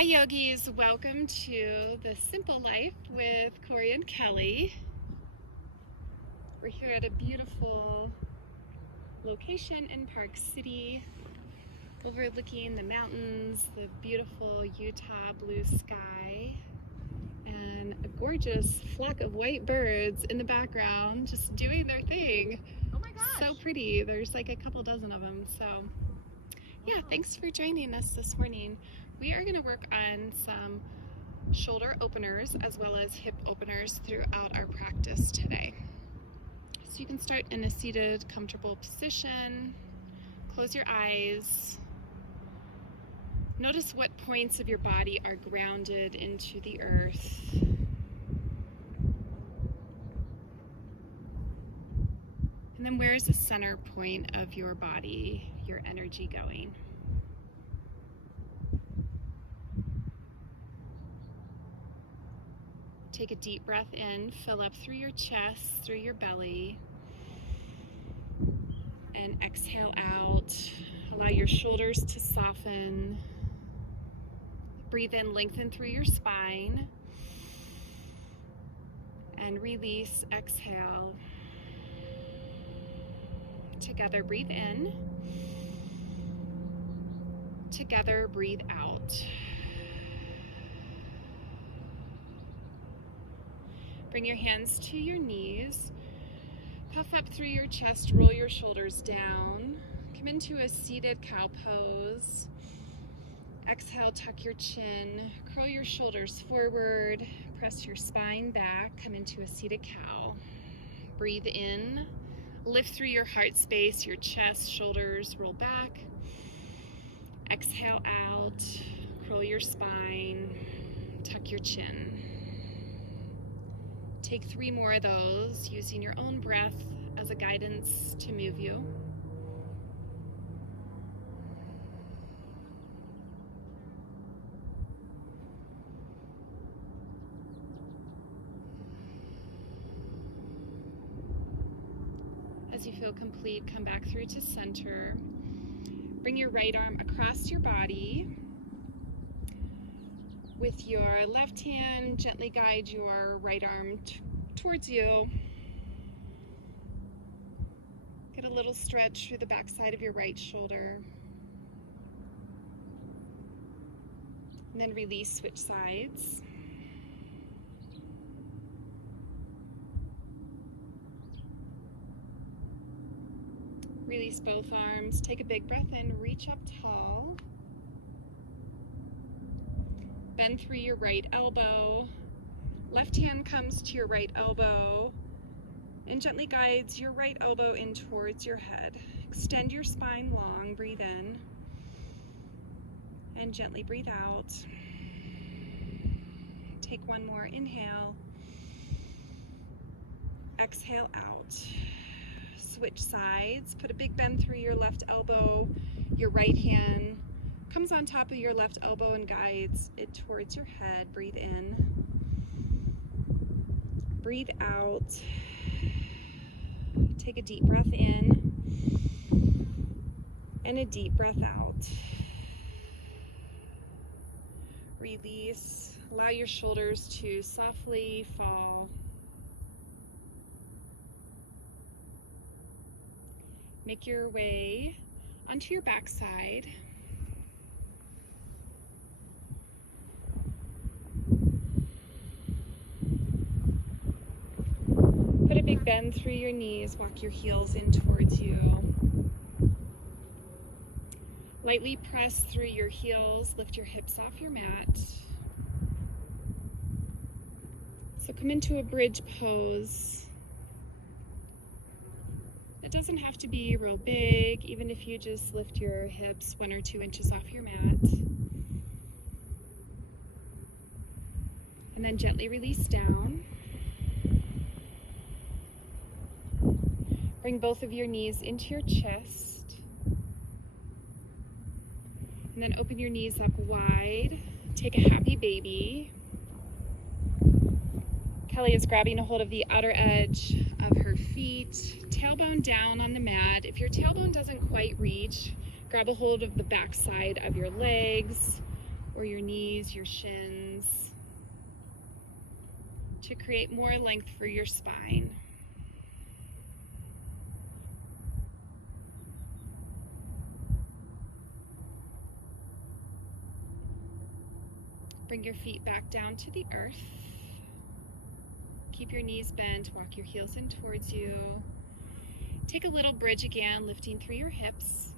Hi yogis, welcome to The Simple Life with Corey and Kelly. We're here at a beautiful location in Park City, overlooking the mountains, the beautiful Utah blue sky, and a gorgeous flock of white birds in the background just doing their thing. Oh my gosh! So pretty. There's like a couple dozen of them. So yeah, thanks for joining us this morning. We are going to work on some shoulder openers as well as hip openers throughout our practice today. So you can start in a seated, comfortable position. Close your eyes. Notice what points of your body are grounded into the earth. And then where is the center point of your body, your energy going? Take a deep breath in, fill up through your chest, through your belly, and exhale out. Allow your shoulders to soften. Breathe in, lengthen through your spine, and release, exhale. Together, breathe in. Together, breathe out. Bring your hands to your knees. Puff up through your chest, roll your shoulders down. Come into a seated cow pose. Exhale, tuck your chin, curl your shoulders forward, press your spine back, come into a seated cow. Breathe in, lift through your heart space, your chest, shoulders, roll back. Exhale out, curl your spine, tuck your chin. Take 3 more of those, using your own breath as a guidance to move you. As you feel complete, come back through to center. Bring your right arm across your body. With your left hand, gently guide your right arm towards you. Get a little stretch through the back side of your right shoulder. And then release, switch sides. Release both arms. Take a big breath in, reach up tall. Bend through your right elbow. Left hand comes to your right elbow and gently guides your right elbow in towards your head. Extend your spine long, breathe in, and gently breathe out. Take 1 more inhale. Exhale out. Switch sides. Put a big bend through your left elbow. Your right hand comes on top of your left elbow and guides it towards your head. Breathe in. Breathe out. Take a deep breath in and a deep breath out. Release. Allow your shoulders to softly fall. Make your way onto your backside. Put a big bend through your knees, walk your heels in towards you. Lightly press through your heels, lift your hips off your mat. So come into a bridge pose. It doesn't have to be real big, even if you just lift your hips 1 or 2 inches off your mat. And then gently release down. Bring both of your knees into your chest. And then open your knees up wide. Take a happy baby. Kelly is grabbing a hold of the outer edge of her feet, tailbone down on the mat. If your tailbone doesn't quite reach, grab a hold of the back side of your legs or your knees, your shins, to create more length for your spine. Bring your feet back down to the earth. Keep your knees bent, walk your heels in towards you. Take a little bridge again, lifting through your hips.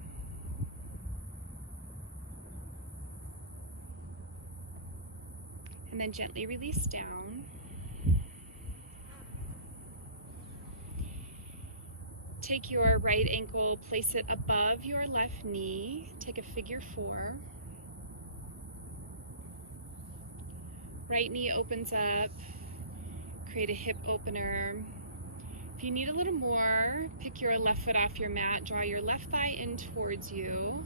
And then gently release down. Take your right ankle, place it above your left knee. Take a figure 4. Right knee opens up. Create a hip opener. If you need a little more, pick your left foot off your mat. Draw your left thigh in towards you.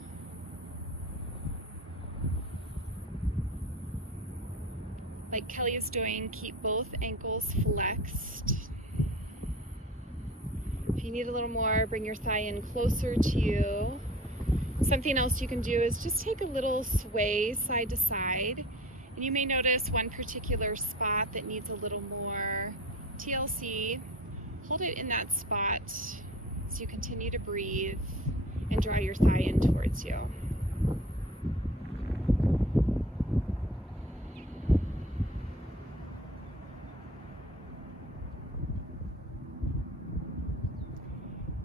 Like Kelly is doing, keep both ankles flexed. If you need a little more, bring your thigh in closer to you. Something else you can do is just take a little sway side to side. And you may notice one particular spot that needs a little more TLC. Hold it in that spot as you continue to breathe and draw your thigh in towards you.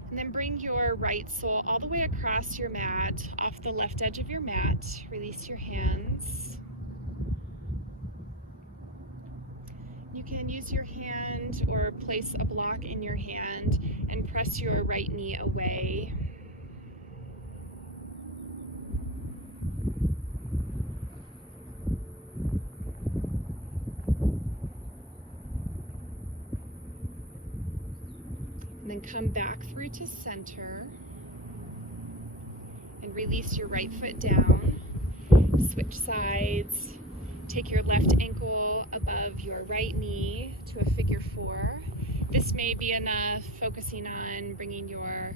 And then bring your right sole all the way across your mat, off the left edge of your mat. Release your hands. You can use your hand or place a block in your hand and press your right knee away. And then come back through to center and release your right foot down. Switch sides. Take your left ankle above your right knee to a figure 4. This may be enough, focusing on bringing your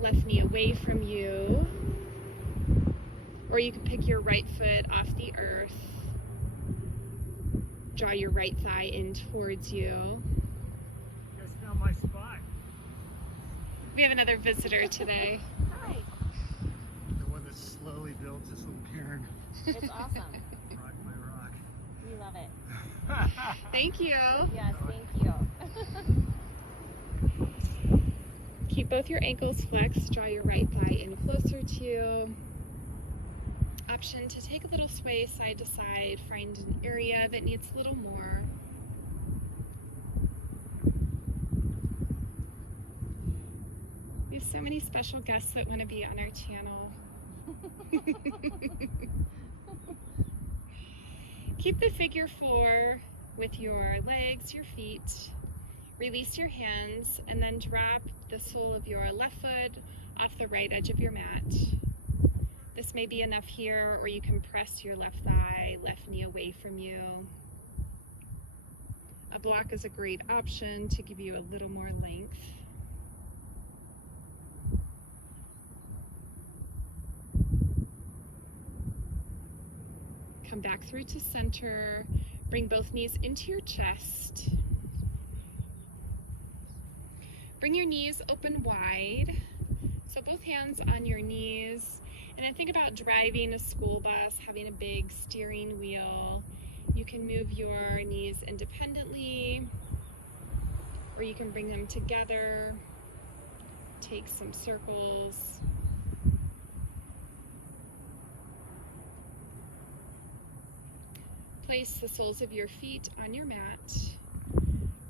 left knee away from you. Or you can pick your right foot off the earth. Draw your right thigh in towards you. You guys found my spot. We have another visitor today. Hi. The one that slowly builds this little cairn. It's awesome. Rock by rock. We love it. Thank you. Yes, thank you. Keep both your ankles flexed. Draw your right thigh in closer to you. Option to take a little sway side to side. Find an area that needs a little more. We have so many special guests that want to be on our channel. Keep the figure 4 with your legs, your feet. Release your hands and then drop the sole of your left foot off the right edge of your mat. This may be enough here, or you can press your left thigh, left knee away from you. A block is a great option to give you a little more length. Come back through to center. Bring both knees into your chest. Bring your knees open wide. So both hands on your knees. And then think about driving a school bus, having a big steering wheel. You can move your knees independently, or you can bring them together. Take some circles. Place the soles of your feet on your mat.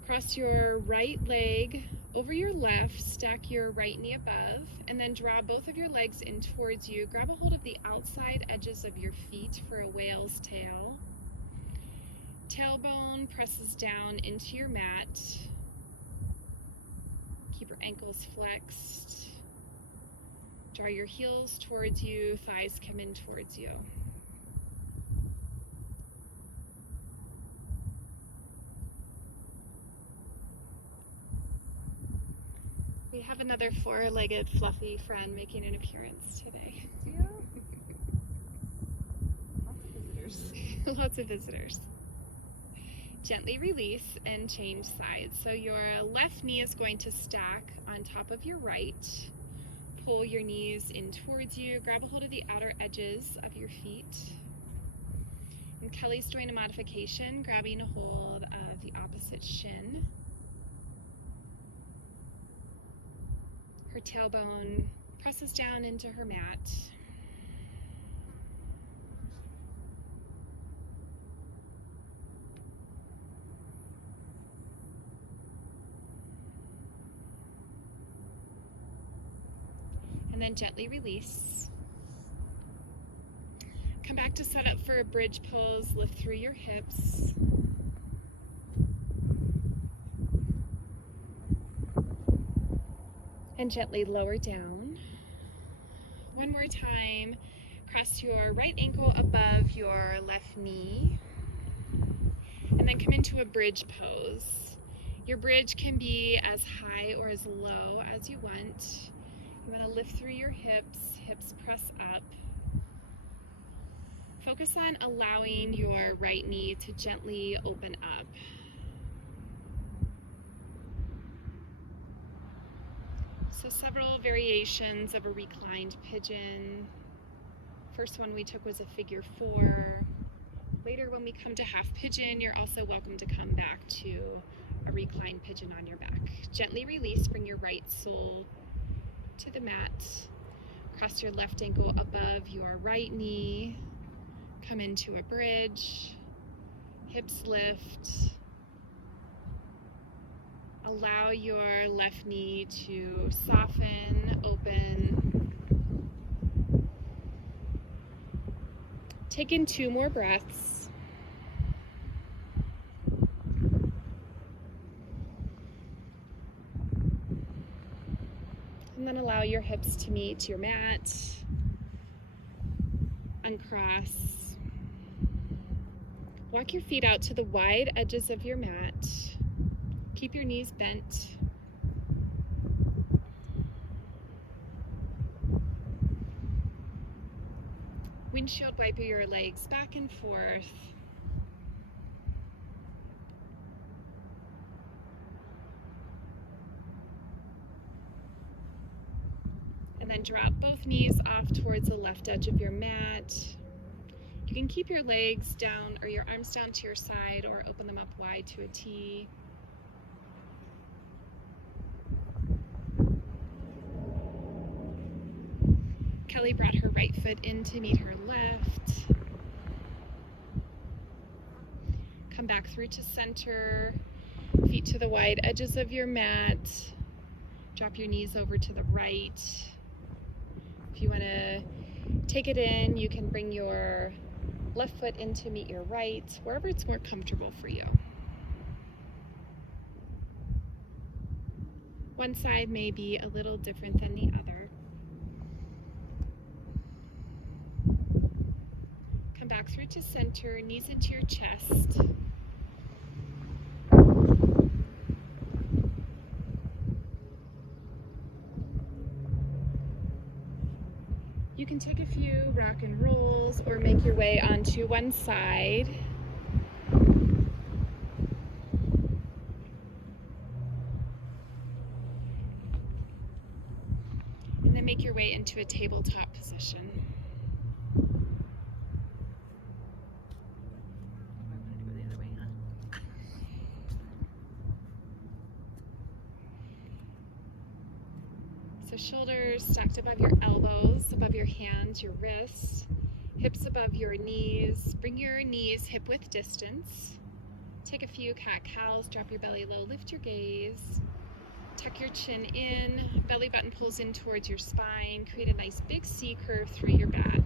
Cross your right leg over your left, stack your right knee above, and then draw both of your legs in towards you. Grab a hold of the outside edges of your feet for a whale's tail. Tailbone presses down into your mat. Keep your ankles flexed. Draw your heels towards you, thighs come in towards you. We have another four-legged fluffy friend making an appearance today. Do you? Lots of visitors. Gently release and change sides. So your left knee is going to stack on top of your right. Pull your knees in towards you. Grab a hold of the outer edges of your feet. And Kelly's doing a modification, grabbing a hold of the opposite shin. Her tailbone presses down into her mat. And then gently release. Come back to set up for a bridge pose. Lift through your hips. And gently lower down. One more time. Cross your right ankle above your left knee. And then come into a bridge pose. Your bridge can be as high or as low as you want. You want to lift through your hips, hips press up. Focus on allowing your right knee to gently open up. So several variations of a reclined pigeon. First one we took was a figure 4. Later when we come to half pigeon, you're also welcome to come back to a reclined pigeon on your back. Gently release, bring your right sole to the mat. Cross your left ankle above your right knee. Come into a bridge. Hips lift. Allow your left knee to soften, open. Take in 2 more breaths. And then allow your hips to meet your mat. Uncross. Walk your feet out to the wide edges of your mat. Keep your knees bent. Windshield wipe your legs back and forth. And then drop both knees off towards the left edge of your mat. You can keep your legs down or your arms down to your side or open them up wide to a T. Kelly brought her right foot in to meet her left. Come back through to center. Feet to the wide edges of your mat. Drop your knees over to the right. If you want to take it in, you can bring your left foot in to meet your right, wherever it's more comfortable for you. One side may be a little different than the other. Come back through to center, knees into your chest. You can take a few rock and rolls or make your way onto one side. And then make your way into a tabletop position. So shoulders stacked above your elbows, above your hands, your wrists, hips above your knees. Bring your knees hip width distance. Take a few cat-cows, drop your belly low, lift your gaze. Tuck your chin in, belly button pulls in towards your spine. Create a nice big C curve through your back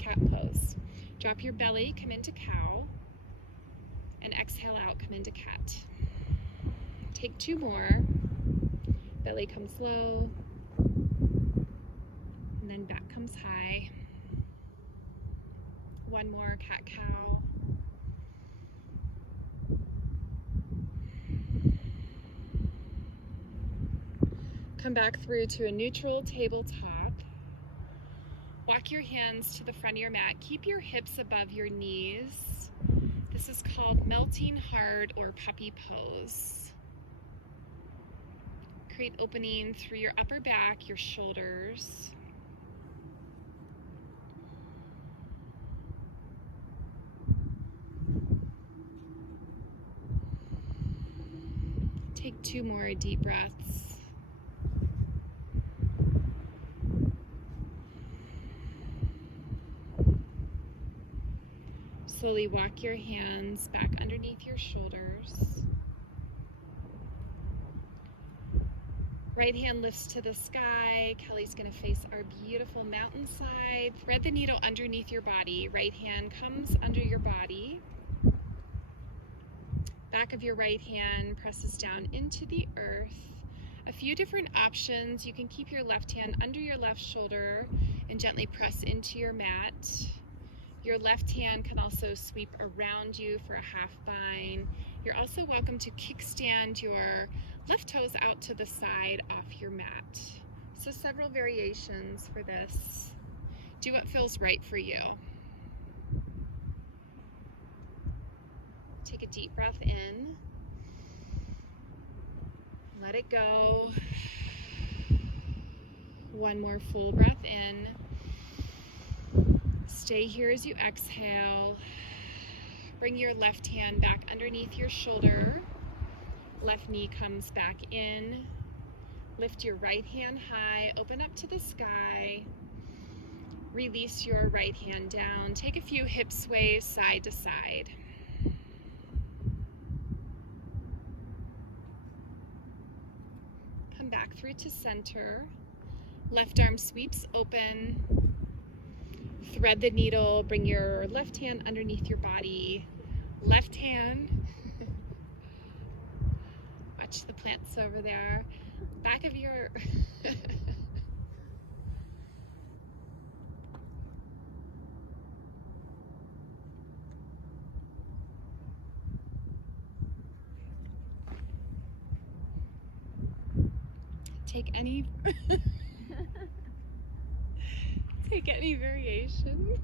cat pose. Drop your belly, come into cow, and exhale out, come into cat. Take 2 more. Belly comes low, and then back comes high. 1 more cat-cow. Come back through to a neutral tabletop. Walk your hands to the front of your mat. Keep your hips above your knees. This is called melting hard or puppy pose. Create opening through your upper back, your shoulders. Take 2 more deep breaths. Slowly walk your hands back underneath your shoulders. Right hand lifts to the sky. Kelly's going to face our beautiful mountainside. Thread the needle underneath your body. Right hand comes under your body. Back of your right hand presses down into the earth. A few different options. You can keep your left hand under your left shoulder and gently press into your mat. Your left hand can also sweep around you for a half bind. You're also welcome to kickstand your left toes out to the side off your mat. So several variations for this. Do what feels right for you. Take a deep breath in. Let it go. One more full breath in. Stay here as you exhale. Bring your left hand back underneath your shoulder. Left knee comes back in. Lift your right hand high, open up to the sky. Release your right hand down. Take a few hip sways side to side. Come back through to center. Left arm sweeps open. Thread the needle, bring your left hand underneath your body. Left hand. Watch the plants over there. Back of your... Take any... Take any variation.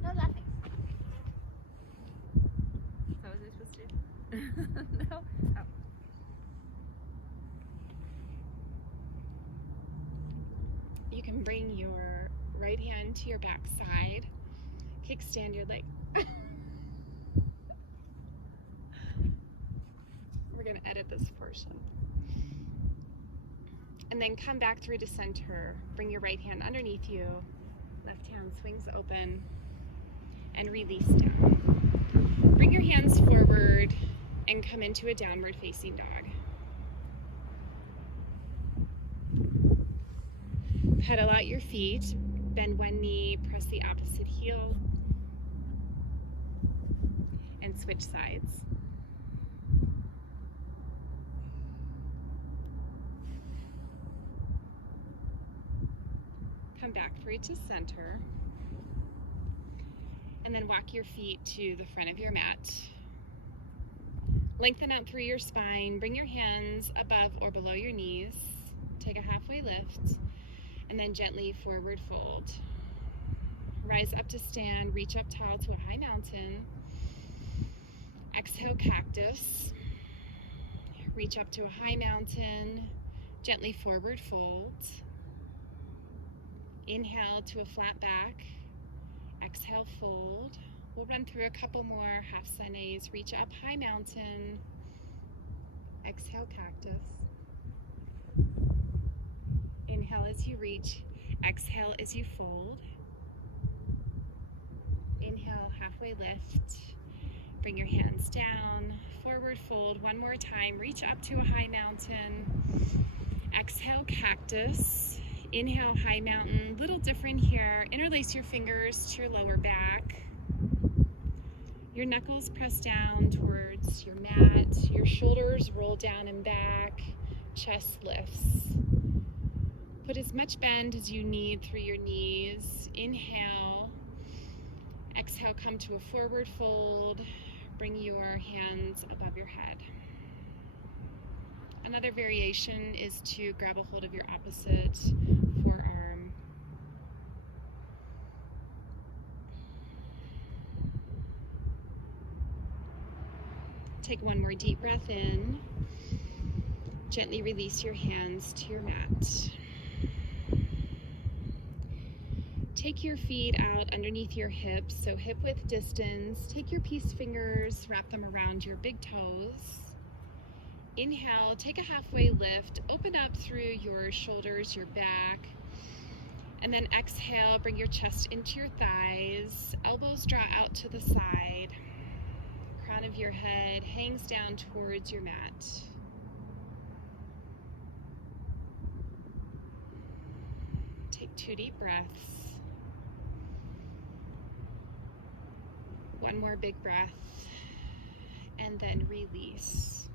No laughing. Is that what you're supposed to do? No? Oh. You can bring your right hand to your back side. Kickstand your leg. We're going to edit this portion. And then come back through to center. Bring your right hand underneath you. Left hand swings open and release down. Bring your hands forward and come into a downward facing dog. Pedal out your feet. Bend one knee, press the opposite heel, and switch sides. Come back through to center, and then walk your feet to the front of your mat. Lengthen out through your spine, bring your hands above or below your knees, take a halfway lift, and then gently forward fold. Rise up to stand, reach up tall to a high mountain. Exhale, cactus. Reach up to a high mountain, gently forward fold. Inhale to a flat back. Exhale, fold. We'll run through a couple more half sunays. Reach up, high mountain. Exhale, cactus. Inhale as you reach. Exhale as you fold. Inhale, halfway lift. Bring your hands down. Forward fold. One more time. Reach up to a high mountain. Exhale, cactus. Inhale, high mountain. Little different here. Interlace your fingers to your lower back. Your knuckles press down towards your mat. Your shoulders roll down and back. Chest lifts. Put as much bend as you need through your knees. Inhale. Exhale, come to a forward fold. Bring your hands above your head. Another variation is to grab a hold of your opposite forearm. Take one more deep breath in. Gently release your hands to your mat. Take your feet out underneath your hips, so hip width distance. Take your peace fingers, wrap them around your big toes. Inhale, take a halfway lift, open up through your shoulders, your back. And then exhale, bring your chest into your thighs, elbows draw out to the side. Crown of your head hangs down towards your mat. Take 2 deep breaths. One more big breath, and then release.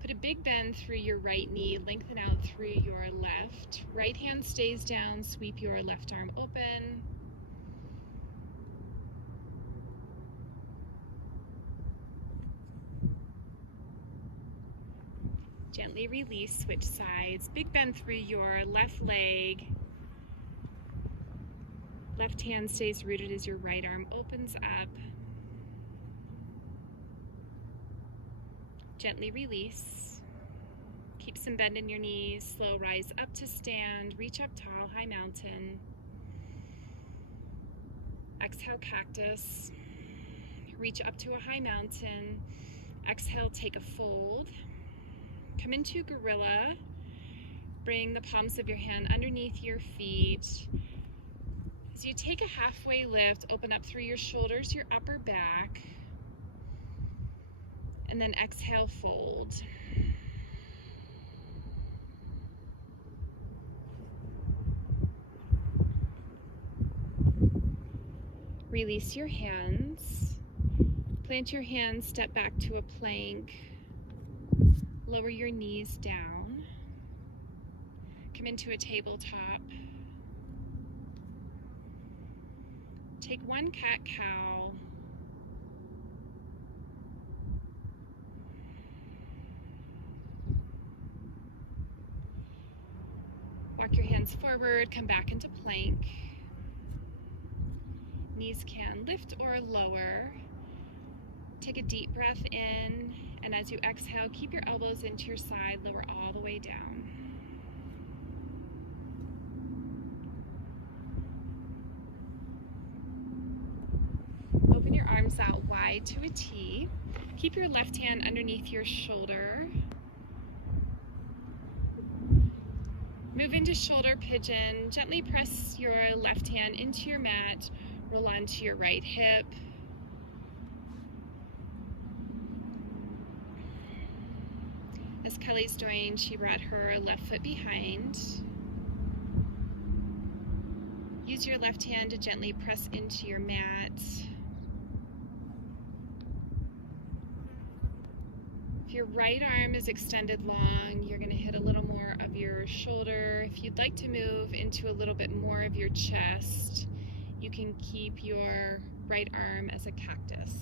Put a big bend through your right knee, lengthen out through your left. Right hand stays down, sweep your left arm open. Gently release, switch sides. Big bend through your left leg. Left hand stays rooted as your right arm opens up. Gently release. Keep some bend in your knees. Slow rise up to stand. Reach up tall, high mountain. Exhale, cactus. Reach up to a high mountain. Exhale, take a fold. Come into gorilla. Bring the palms of your hand underneath your feet. As you take a halfway lift, open up through your shoulders, your upper back, and then exhale, fold. Release your hands. Plant your hands, step back to a plank. Lower your knees down. Come into a tabletop. Take one cat-cow. Walk your hands forward, come back into plank. Knees can lift or lower. Take a deep breath in, and as you exhale, keep your elbows into your side, lower all the way down. Open your arms out wide to a T. Keep your left hand underneath your shoulder. Move into shoulder pigeon. Gently press your left hand into your mat. Roll onto your right hip. As Kelly's doing, she brought her left foot behind. Use your left hand to gently press into your mat. If your right arm is extended long, you're going to hit a little more of your shoulder. If you'd like to move into a little bit more of your chest, you can keep your right arm as a cactus.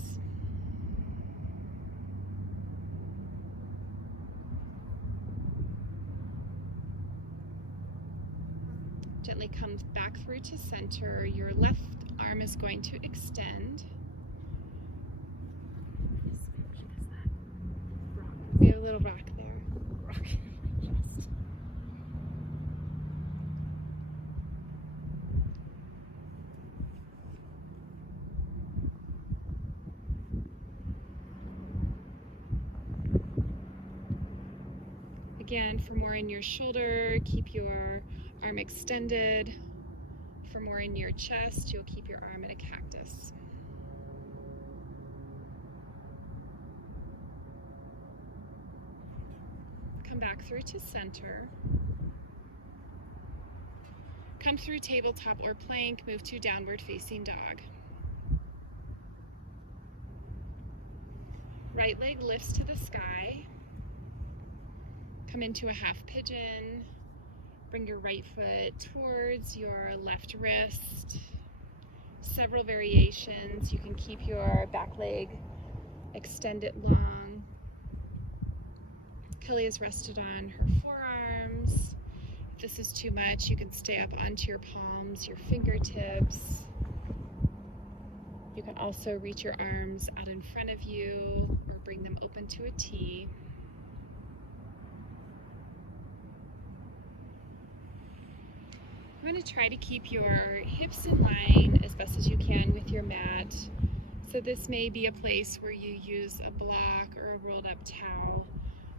Gently come back through to center. Your left arm is going to extend. We have a little rock there. Rock. Again, for more in your shoulder, keep your arm extended. For more in your chest, you'll keep your arm in a cactus. Come back through to center. Come through tabletop or plank, move to downward facing dog. Right leg lifts to the sky. Come into a half pigeon. Bring your right foot towards your left wrist. Several variations. You can keep your back leg extended long. Kelly is rested on her forearms. If this is too much, you can stay up onto your palms, your fingertips. You can also reach your arms out in front of you or bring them open to a T. You want to try to keep your hips in line as best as you can with your mat. So this may be a place where you use a block or a rolled up towel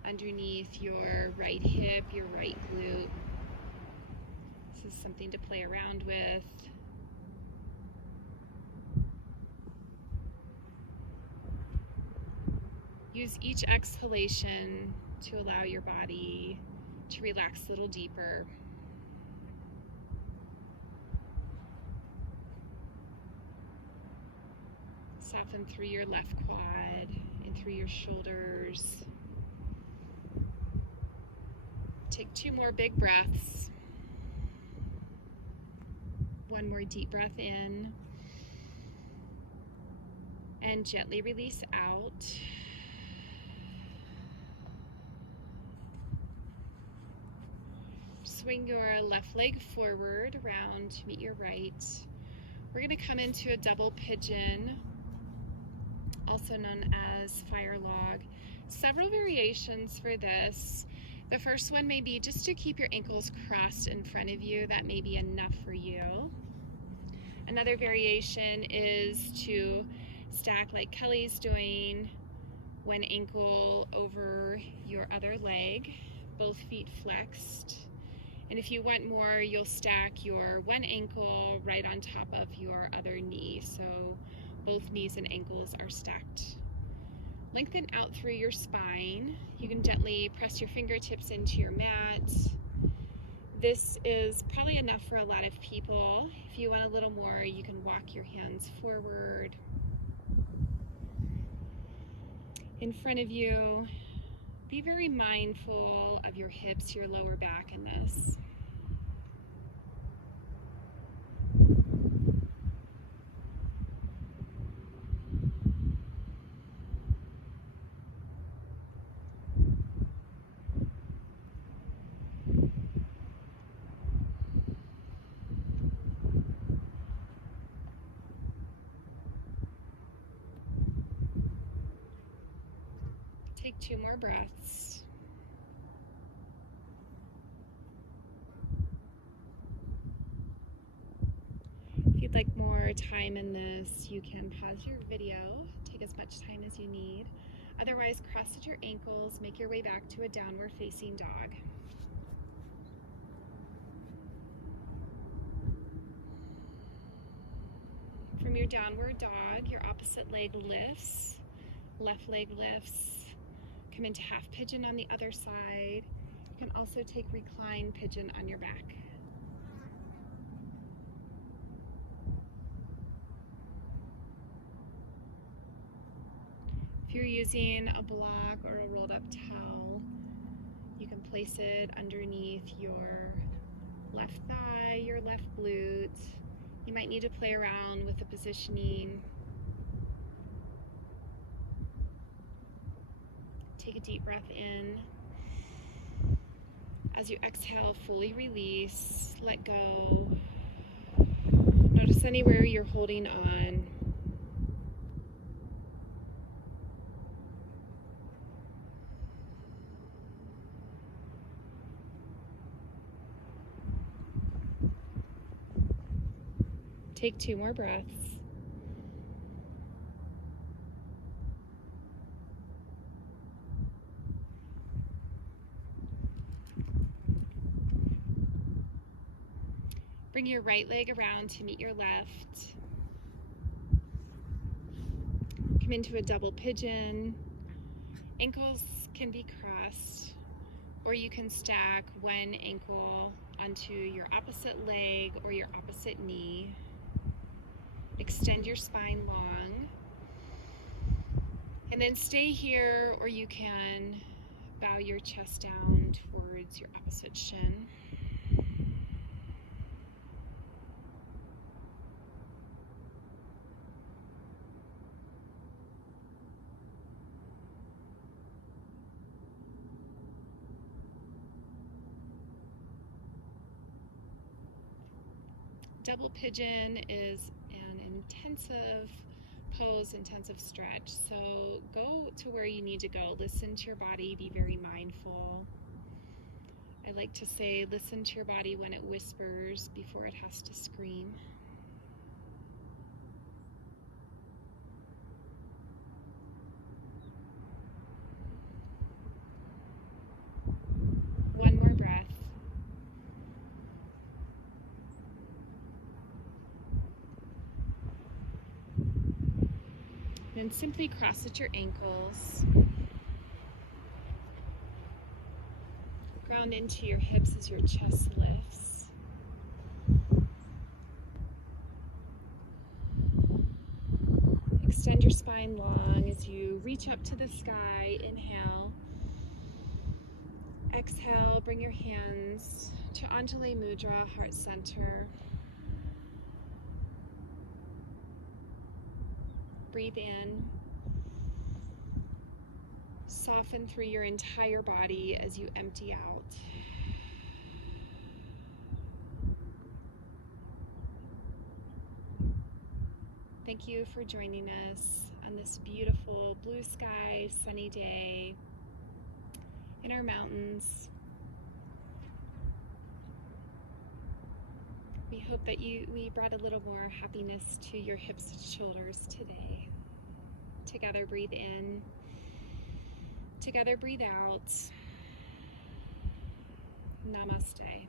underneath your right hip, your right glute. This is something to play around with. Use each exhalation to allow your body to relax a little deeper. Soften through your left quad and through your shoulders. Take 2 more big breaths. 1 more deep breath in. And gently release out. Swing your left leg forward around to meet your right. We're going to come into a double pigeon, also known as fire log. Several variations for this. The first one may be just to keep your ankles crossed in front of you. That may be enough for you. Another variation is to stack like Kelly's doing, one ankle over your other leg, both feet flexed. And if you want more, you'll stack your one ankle right on top of your other knee. So both knees and ankles are stacked. Lengthen out through your spine. You can gently press your fingertips into your mat. This is probably enough for a lot of people. If you want a little more, you can walk your hands forward. In front of you, be very mindful of your hips, your lower back in this. Take 2 more breaths. If you'd like more time in this, you can pause your video, take as much time as you need. Otherwise, cross at your ankles, make your way back to a downward facing dog. From your downward dog, your opposite leg lifts, left leg lifts. Come into half pigeon on the other side. You can also take recline pigeon on your back. If you're using a block or a rolled up towel, you can place it underneath your left thigh, your left glute. You might need to play around with the positioning. Take a deep breath in. As you exhale, fully release, let go. Notice anywhere you're holding on. Take 2 more breaths. Bring your right leg around to meet your left. Come into a double pigeon. Ankles can be crossed, or you can stack one ankle onto your opposite leg or your opposite knee. Extend your spine long. And then stay here, or you can bow your chest down towards your opposite shin. . Double pigeon is an intensive pose, intensive stretch. So go to where you need to go. Listen to your body, be very mindful. I like to say, listen to your body when it whispers before it has to scream. One more breath. Then simply cross at your ankles. Ground into your hips as your chest lifts. Extend your spine long as you reach up to the sky. Inhale. Exhale, bring your hands to Anjali Mudra, heart center. Breathe in. Soften through your entire body as you empty out. Thank you for joining us on this beautiful blue sky, sunny day in our mountains. We hope that we brought a little more happiness to your hips and shoulders today. Together, breathe in. Together, breathe out. Namaste.